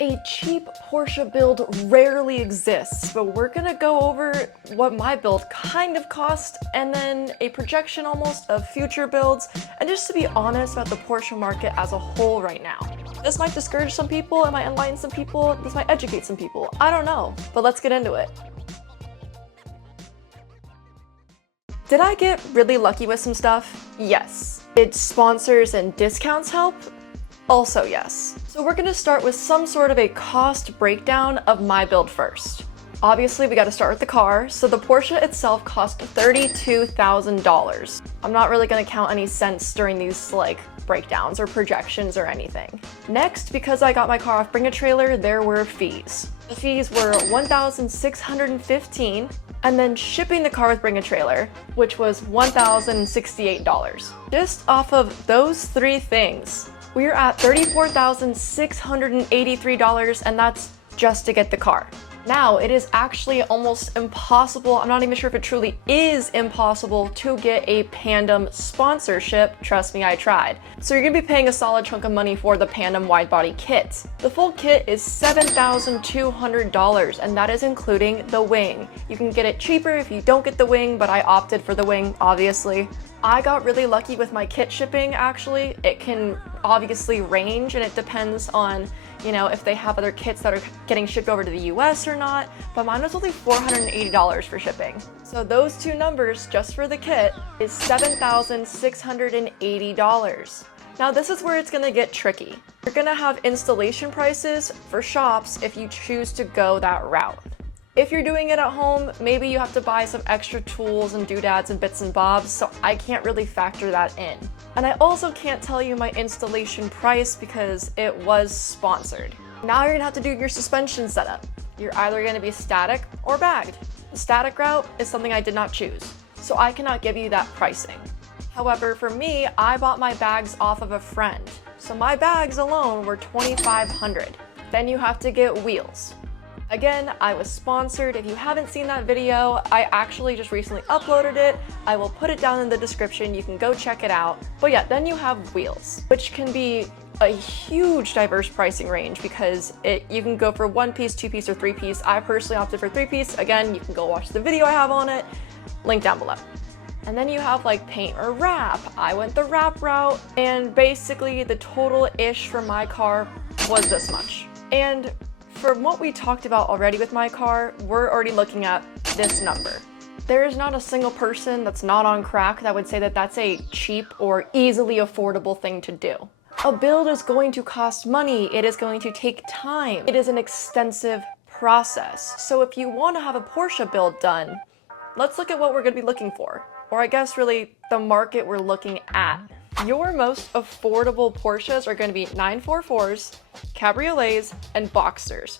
A cheap Porsche build rarely exists, but we're gonna go over what my build kind of cost and then a projection almost of future builds, and just to be honest about the Porsche market as a whole right now. This might discourage some people, it might enlighten some people, this might educate some people, I don't know, but let's get into it. Did I get really lucky with some stuff? Yes. Did sponsors and discounts help? Also yes. So we're gonna start with some sort of a cost breakdown of my build first. Obviously we gotta start with the car, so the Porsche itself cost $32,000. I'm not really gonna count any cents during these breakdowns or projections or anything. Next, because I got my car off Bring a Trailer, there were fees. The fees were $1,615, and then shipping the car with Bring a Trailer, which was $1,068. Just off of those three things, we're at $34,683, and that's just to get the car. Now, it is actually almost impossible, I'm not even sure if it truly is impossible, to get a Pandem sponsorship. Trust me, I tried. So you're gonna be paying a solid chunk of money for the Pandem wide body kit. The full kit is $7,200, and that is including the wing. You can get it cheaper if you don't get the wing, but I opted for the wing, obviously. I got really lucky with my kit shipping, actually. It can obviously range, and it depends on, if they have other kits that are getting shipped over to the US or not, but mine was only $480 for shipping. So those two numbers, just for the kit, is $7,680. Now this is where it's gonna get tricky. You're gonna have installation prices for shops if you choose to go that route. If you're doing it at home, maybe you have to buy some extra tools and doodads and bits and bobs, so I can't really factor that in. And I also can't tell you my installation price because it was sponsored. Now you're gonna have to do your suspension setup. You're either gonna be static or bagged. The static route is something I did not choose, so I cannot give you that pricing. However, for me, I bought my bags off of a friend, so my bags alone were $2,500. Then you have to get wheels. Again, I was sponsored. If you haven't seen that video, I actually just recently uploaded it. I will put it down in the description. You can go check it out. But yeah, then you have wheels, which can be a huge diverse pricing range because you can go for 1-piece, 2-piece, or 3-piece. I personally opted for 3-piece. Again, you can go watch the video I have on it. Link down below. And then you have paint or wrap. I went the wrap route, and basically the total-ish for my car was this much. And from what we talked about already with my car, we're already looking at this number. There is not a single person that's not on crack that would say that that's a cheap or easily affordable thing to do. A build is going to cost money, it is going to take time, it is an extensive process. So if you want to have a Porsche build done, let's look at what we're going to be looking for. Or I guess really the market we're looking at. Your most affordable Porsches are going to be 944s, cabriolets, and Boxsters.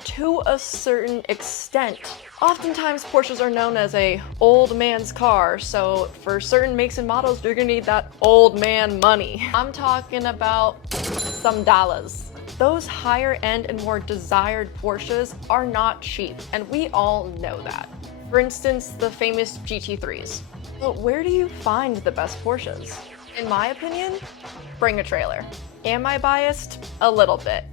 To a certain extent. Oftentimes Porsches are known as a old man's car, so for certain makes and models, you're going to need that old man money. I'm talking about some dollars. Those higher end and more desired Porsches are not cheap, and we all know that. For instance, the famous GT3s. But where do you find the best Porsches? In my opinion, Bring a Trailer. Am I biased? A little bit.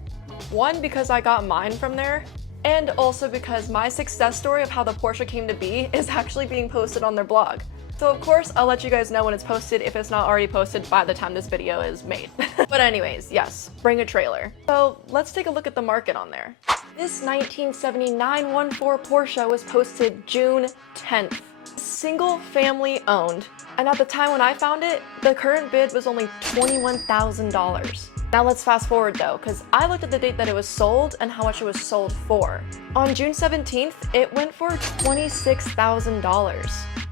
One, because I got mine from there, and also because my success story of how the Porsche came to be is actually being posted on their blog. So of course, I'll let you guys know when it's posted if it's not already posted by the time this video is made. But anyways, yes, Bring a Trailer. So let's take a look at the market on there. This 1970 914 Porsche was posted June 10th. Single family owned. And at the time when I found it, the current bid was only $21,000. Now let's fast forward though, because I looked at the date that it was sold and how much it was sold for. On June 17th, it went for $26,000.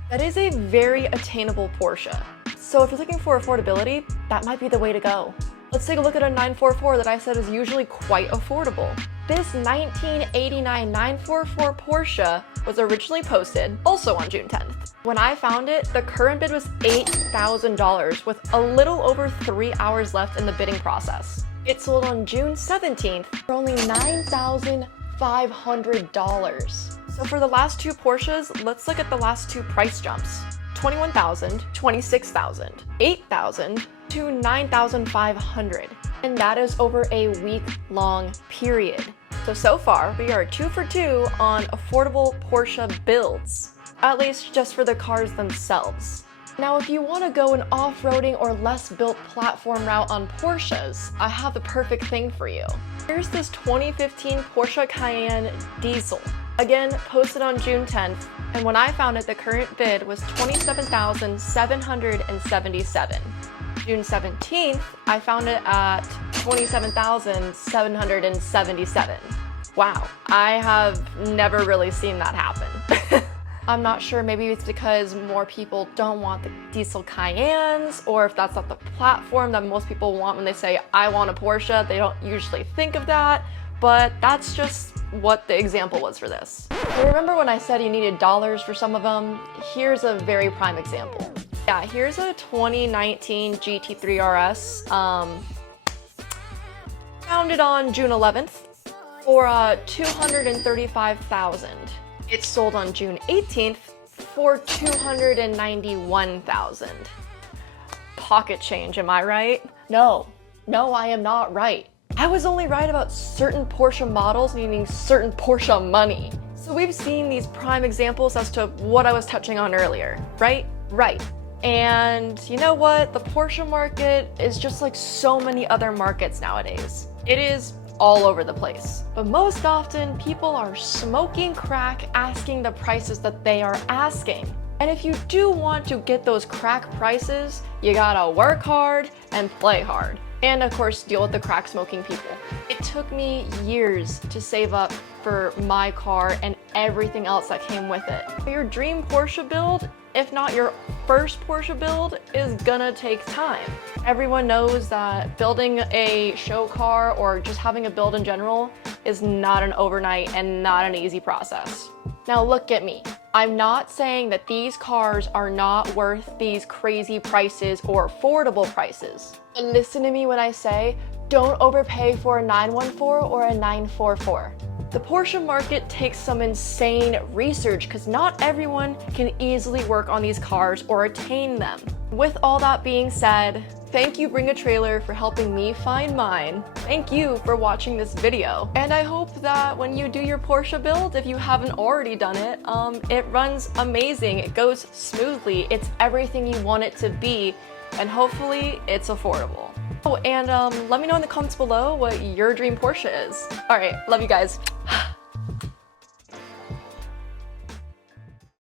That is a very attainable Porsche. So if you're looking for affordability, that might be the way to go. Let's take a look at a 944 that I said is usually quite affordable. This 1989 944 Porsche was originally posted also on June 10th. When I found it, the current bid was $8,000 with a little over 3 hours left in the bidding process. It sold on June 17th for only $9,500. So for the last two Porsches, let's look at the last two price jumps. $21,000, $26,000, $8,000 to $9,500. And that is over a week-long period. So far, we are 2 for 2 on affordable Porsche builds, at least just for the cars themselves. Now, if you want to go an off-roading or less built platform route on Porsches, I have the perfect thing for you. Here's this 2015 Porsche Cayenne diesel. Again, posted on June 10th, and when I found it, the current bid was $27,777. June 17th, I found it at $27,777. Wow, I have never really seen that happen. I'm not sure, maybe it's because more people don't want the diesel Cayennes, or if that's not the platform that most people want when they say, I want a Porsche, they don't usually think of that, but that's just what the example was for this. Remember when I said you needed dollars for some of them? Here's a very prime example. Yeah, here's a 2019 GT3 RS, found it on June 11th for $235,000. It sold on June 18th for $291,000. Pocket change, am I right? No, I am not right. I was only right about certain Porsche models needing certain Porsche money. So we've seen these prime examples as to what I was touching on earlier, right? Right. And you know what? The Porsche market is just like so many other markets nowadays. It is all over the place. But most often, people are smoking crack asking the prices that they are asking. And if you do want to get those crack prices, you gotta work hard and play hard. And of course, deal with the crack smoking people. It took me years to save up for my car and everything else that came with it. Your dream Porsche build, if not your first Porsche build, is gonna take time. Everyone knows that building a show car or just having a build in general is not an overnight and not an easy process. Now look at me. I'm not saying that these cars are not worth these crazy prices or affordable prices. But listen to me when I say, don't overpay for a 914 or a 944. The Porsche market takes some insane research because not everyone can easily work on these cars or attain them. With all that being said, thank you Bring a Trailer for helping me find mine. Thank you for watching this video. And I hope that when you do your Porsche build, if you haven't already done it, it runs amazing, it goes smoothly, it's everything you want it to be, and hopefully it's affordable. Oh, and let me know in the comments below what your dream Porsche is. All right, love you guys.